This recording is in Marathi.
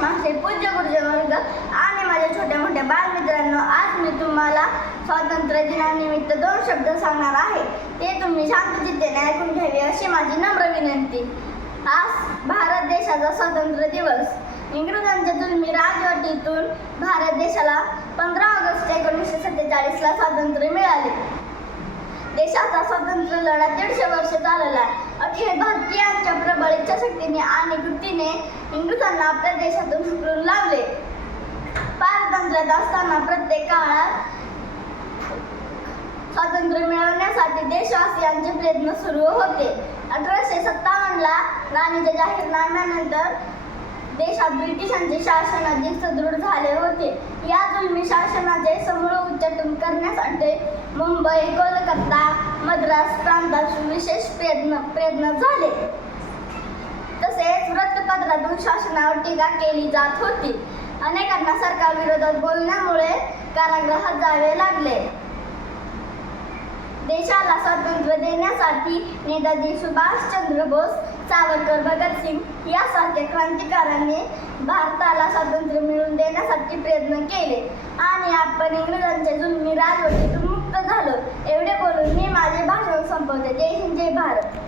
माझे पूज्य गुरुजन वर्ग आणि माझ्या छोट्या मोठ्या बालमित्रांनो, आज मी तुम्हाला स्वातंत्र्य दिनानिमित्त 2 शब्द सांगणार आहे. ते तुम्ही शांतचित्तेने ऐकून घ्यावे अशी माझी नम्र विनंती. आज भारत देशाचा स्वातंत्र्य दिवस. इंग्रजांच्या जुलमी राजवटीतून भारत देशाला 15 ऑगस्ट 1947 ला स्वातंत्र्य मिळाले. देशाचा स्वातंत्र्य लढा 150 वर्ष चालला. अखेर भारतीयांच्या प्रबळ इच्छाशक्तीने आणि कृतीने इंग्रजांना आपल्या देशातून हुकलून लावले. पारतंत्र्यात असताना प्रत्येक काळात स्वातंत्र्य मिळवण्यासाठी देशवासियांचे प्रयत्न सुरू होते. 1857 ला राणीच्या जाहीरनाम्यानंतर देशात ब्रिटिशांचे शासन अधिक सुदृढ झाले होते. या जुलमी शासनाचे समूळ उच्चाटन करण्यासाठी मुंबई, कोलकाता, मद्रास प्रांतात विशेष प्रयत्न झाले. तसेच वृत्तपत्रातून शासनावर टीका केली जात होती. अनेकांना सरकारविरोधात बोलण्यामुळे कारागृहात जावे लागले. देशाला स्वातंत्र्य देण्यासाठी नेताजी सुभाषचंद्र बोस, सावरकर, भगतसिंग यासारख्या क्रांतिकारकांनी भारताला स्वातंत्र्य मिळवून देण्यासाठी प्रयत्न केले आणि आपण इंग्रजांच्या जुलमी राजवटीतून मुक्त झालो. एवढे बोलून मी माझे भाषण संपवते. जय हिंद, जय भारत.